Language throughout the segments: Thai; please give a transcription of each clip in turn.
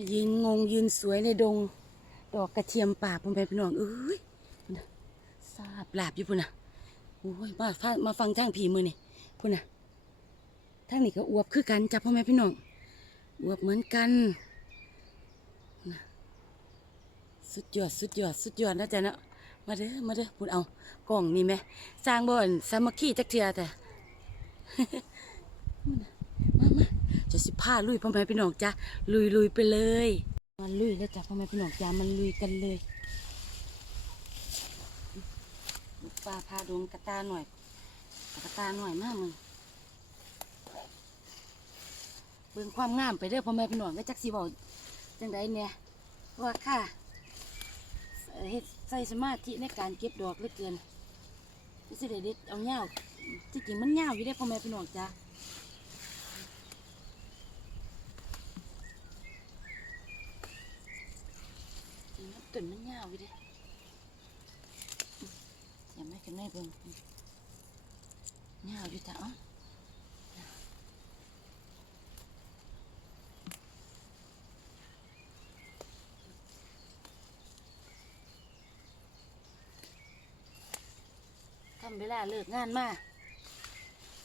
มายืนงงยืนสวยในดง ดอกกระเทียมป่าพุ่นไปพี่น้องเอ้ยซาบลาบอยู่พุ่นน่ะโอ้ยมามาฟังทางผีมือนี่พุ่นน่ะทางนี้ก็อวบคือกันจ้ะพ่อแม่พี่น้องอวบเหมือนกันนะสุดยอดสุดยอดสุดยอดนะจ๊ะเนาะมาเด้อมาเด้อพุ่นเอากล่องนี่ไหมสร้างบ่อนสามัคคีจักเทื่อแต่ จะสิพาลุยพ่อแม่พี่น้องจ้ะลุยลุยไปเลยมาลุยแล้วจ้ะพ่อแม่พี่น้องจ้ะมันลุยกันเลยลูกปลาพาดงกระตาหน่อยกระตาหน่อยมากมึงเบิ่งความงามไปเด้อพ่อแม่พี่น้องก็จักสิบอกจังไดเนี่ยว่าค่ะเฮ็ดใส่สมาธิในการเก็บดอกเหลือเกินที่สิเด็ดเอาเงาที่จริงมันเงาวอยู่ได้พ่อแม่พี่น้องจ้ะ จริงๆแล้วตุ่ นมันยาวไปดิอย่าไม่กันแม่เบิ่งยาวอยู่แต่อ้าทำเวลาเลิกงานมา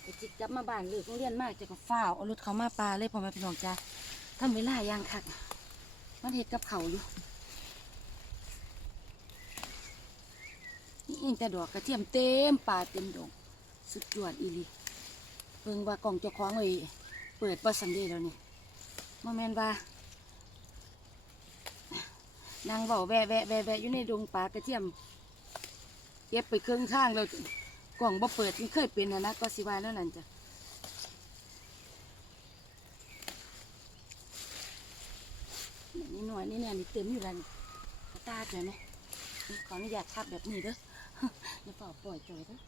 ไปจิกกลับมาบ้านเลิกโรงเรียนมากจะก็ฝ้าวเอารถเขามาปลาเลยพ่อม่พี่น้องจ้าทำเวลาย่างคักมันเห็ดกับเขาอยู่ นี่เองแต่ดอกกระเทียมเต็มป่าเต็มดงสุดยอดอีลีเพิ่งว่ากล่องเจ้าของไว้เปิดประสันเดแล้วนี่มาแมนว่านางเบาแวะแวะแวะแวะอยู่ในดงป่ากระเทียมเก็บไปเครื่องข้างแล้วกล่องบ่เปิดมันเคยเป็นนะนะก็สิวาแล้วนั่นจ้ะนี่หน่อยนี่เนี่ยนี่เต็มอยู่แล้วตาเจอไหมขออนุญาตทับแบบนี้เด้อ อย่าเป่าปล่อยจอยนะ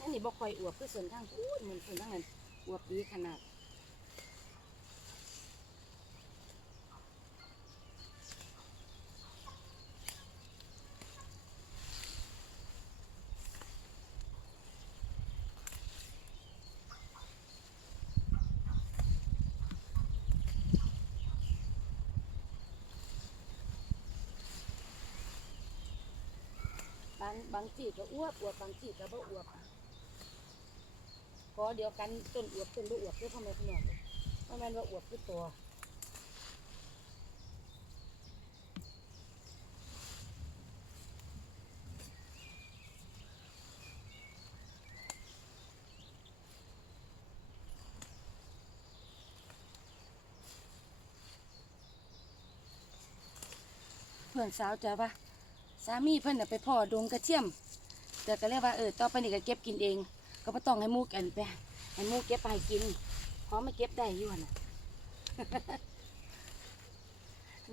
อันนี้บอกค่อยอวบคือส่วนทางอู้ยเหมือนส่วนทางนั้นอวบดีขนาดางบางจีก็อ้วบอวบบางจีก็บ่อ้วบพอเดียวกันต้นอ้วบต้นบ่อ้วบเด้อพ่อแม่พี่น้องเด้อพ่อแม่ว่าอวบคือตัวเพื่อนสาวจ้ะปะ สามีเพิ่นน่ะไปพ่อดงกระเทียม แต่ก็เรียกว่าเออต่อไปนี่ก็เก็บกินเอง ก็บ่ต้องให้หมูกันไปให้หมูเก็บไปกินพราะไม่เก็บได้อยู่หั่นน่ะ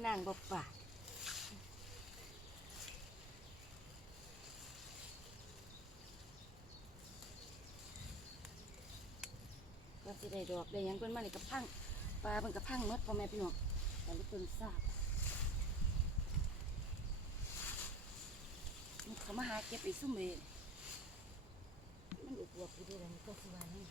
นางบ่ปากก็สิได้ดอกได้หยังเพิ่นมานี่ก็พังปลาเพิ่นก็พังหมดพ่อแม่พี่น้องแต่ละต้นทราบ มัน เขามาหาเก็บไอ้ซุ่มเองมันอุบวบอยู่ด้วยมันก็สิว่านี่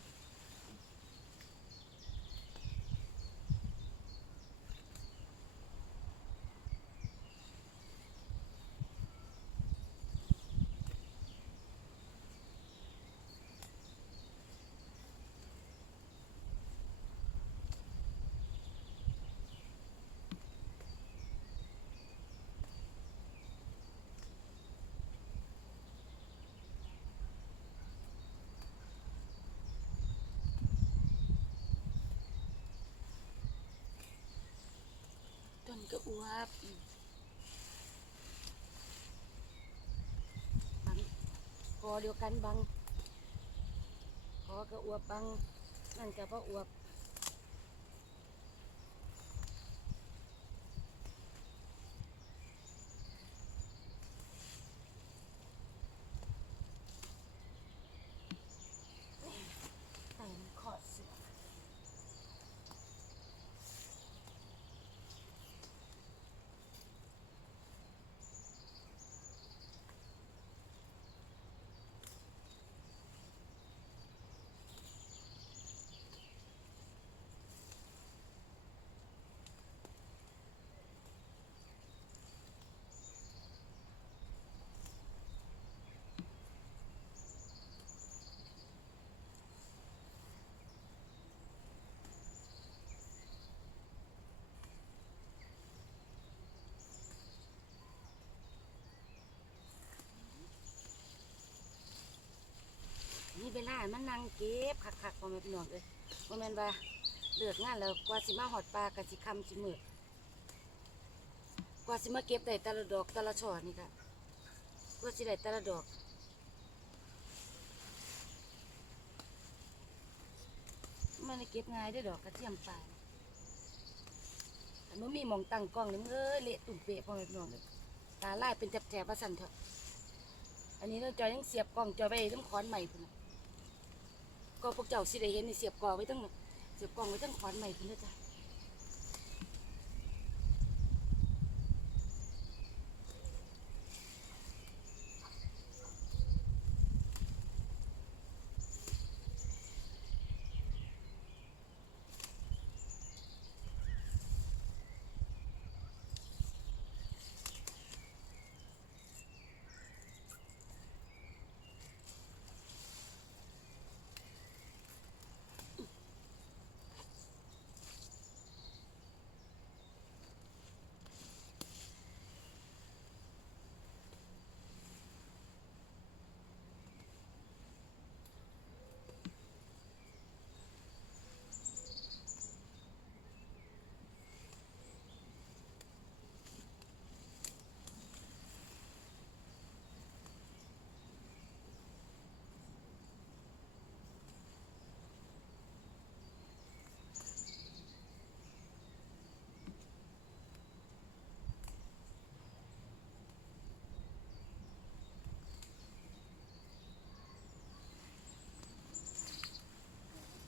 ก็อวบอืมบังคอเดียวกันบังคอก็อวบบังนั่นก็เพราะอวบแต่มันขอดเสือ อาน มันนั่งเก็บคักๆพ่อแม่พี่น้องเลยบ่แม่นว่าเลิกงานแล้วกว่าสิมาหอดปลากะสิคำสิมืดกว่าสิมาเก็บได้แต่ละดอกแต่ละช่อนี่ก็กว่าสิได้แต่ละดอกมันเก็บง่ายด้วยดอกกระเทียมป่าแต่มันมีมองตั้งกล้องเลยเอ้ยเละตุ่มเปะพอแม่พี่น้องเลยตาลาเป็นแถบๆว่าสั่นเถอะอันนี้เราจอยยังเสียบกล้องจอยไปต้องขอนใหม่พุ่น ก็พวกเจ้าสิได้เห็นในเสียบกล้องไว้ตั้งเสียบกล้องไว้ตั้งขอนใหม่คุณนะจ๊ะ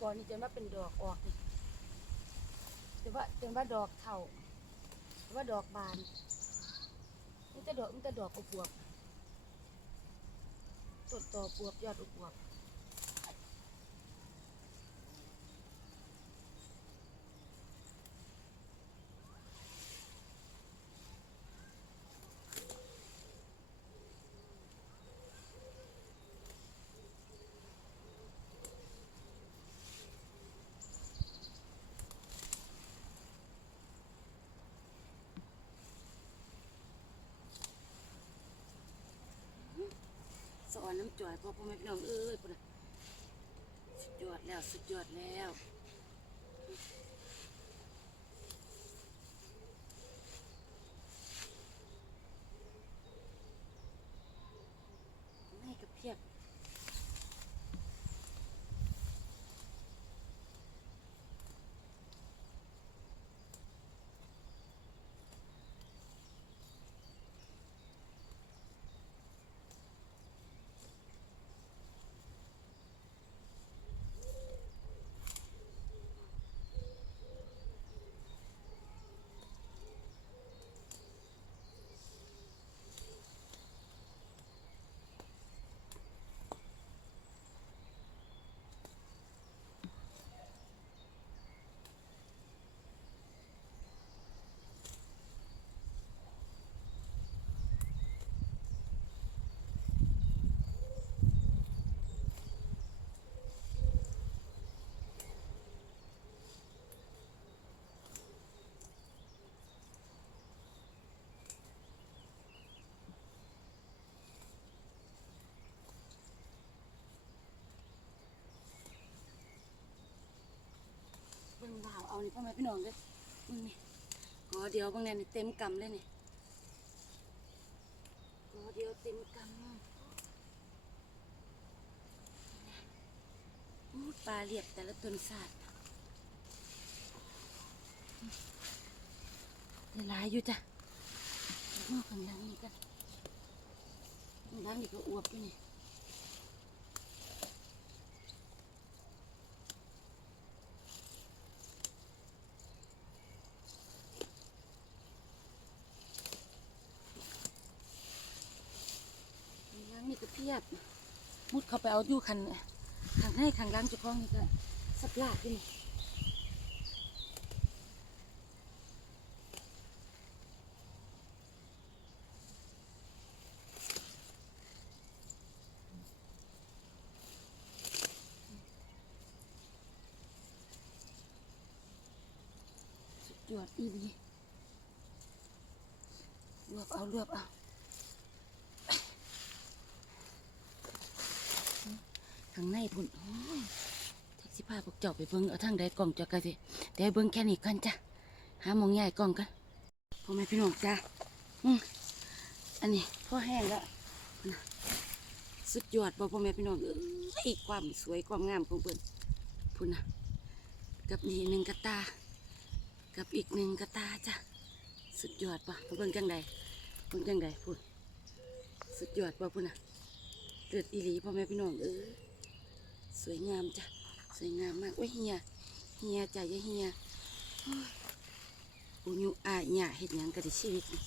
อนนี่จะมาเป็นดอกออกนี่แต่ว่าแต่ว่าดอกเท่าแต่ว่าดอกบานมันจะดอกมันจะดอกอบวบต้นต่อบวบยอดอบวบ สอนน้ำจ่อยพ่อพ่อแม่พี่น้องเอ้ยพุ่นสุดยอดแล้วสุดยอดแล้ว เอานี่พ่อแม่พี่น้องเลยมึงนี่ก็เดียวบางแนนี่เต็มกำเลยนี่ก็เดียวเต็มกำอู้ปลาเรียบแต่ละตนศาสตร์หลายอยู่จ้ะมองข้างหลังนี่กันข้างหลังนี่ก็อวบอยู่นี่ ข้างล่างนี่ก็ เพียบมุดเขาไปเอาอยู่คันข้างให้ข้างล่างเจ้าของนี่ก็สับลาดอยู่นี่สุดยอดอีดีรวบเอารวบเอา ข้างในพุ่นโอ้ยแท็กซี่พาพวกเจ้าไปเบิ่งเอาทางใดกล่องเจ้าก็สิเดี๋ยวเบิ่งแค่นี้ก่อนจ้ะหามองใหญ่กล่องกันพ่อแม่พี่น้องจ้าอืมอันนี้พ่อแห้งแล้วนะสุดยอดบ่พ่อแม่พี่น้องเอ้ยความสวยความงามของเพิ่นพุ่นนะกับนี่หนึ่งกระตา กับอีกหนึ่งกระตาจ้ะสุดยอดป่ะเบิ่งจังใดเบิ่งจังใดพุ่นสุดยอดป่ะพุ่นนะเกิดอีหลีพ่อแม่พี่น้องเออ สวยงามจ้ะ สวยงามมาก โอ้ยเฮีย เฮียจ้ะยาเฮียโอ้ยอุยุอาหยเห็ดยังกะดิชีวิตนี่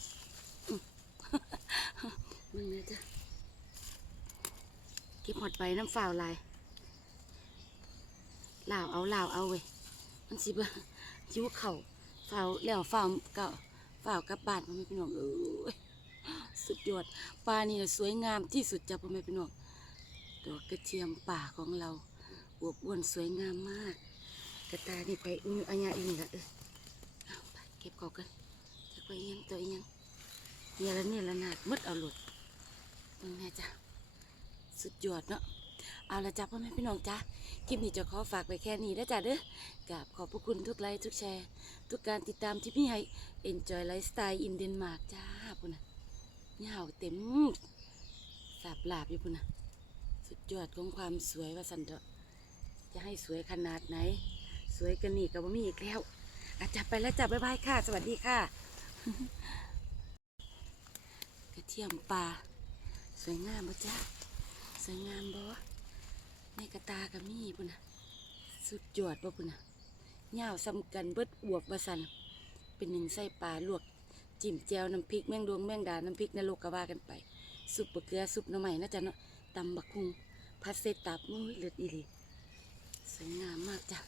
อื้อมึงเนี่ยจ้ะเก็บหอดไปน้ำฝ่าวลายลาวเอาลาวเอาเว้ย มันสิบ่คิ้วเข่าฝ้าวแล้วฝ้าวเก่าฝ้าวกลับบ้านพ่อแม่พี่น้องเอ้ยสุดยอดปลานี่สวยงามที่สุดจ้ะพ่อแม่พี่น้อง ดอกกระเทียมป่าของเราอวบอ้วนสวยงามมาก กระตานี่ไปอุ้ยอันยาอีกละเออเอาไปเก็บเกากันจะไปยังตัวยังเนี่ยละเนี่ยละนาดมดเอาหลุดตรงนี้จ้ะสุดยอดเนาะเอาละจ้ะพ่อแม่พี่น้องจ้ะคลิปนี้จะขอฝากไปแค่นี้แล้วจ้ะเด้อกับขอบพระคุณทุกไลค์ทุกแชร์ ทุกการติดตามที่พี่ให้ Enjoy Lifestyle in Denmark จ้าพุ่นนะยาวเต็มสาบลาบอยู่พุ่นนะ สุดยอดของความสวยว่าสันเถอะจะให้สวยขนาดไหน สวยกันนี่กับว่ามีอีกแล้วอาจับไปแล้วจับบ๊ายบายค่ะ สวัสดีค่ะ กระเทียมปลาสวยงามบ่จ้าสวยงามบ่ในกระตากับมีพุ่นนะสุดยอดบ่พุ่นน่ะย่าวซ้ำกันเบิดอวบว่าสันเป็นหนึ่งไส้ปลาลวกจิ้มแจวน้ำพริกแมงดวงแมงดา น้ำพริกนรกก็ว่ากันไป ซุปบะเกลือซุปหน้ำใหม่นะจ๊ะเนาะ ตำบักคุงพัดเซตับมุ้ยเลือดอีหลีสวยงามมากจ้ะ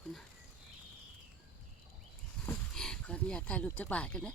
คุณนะขออนุญาตถ่ายรูปจะบาดกันนะ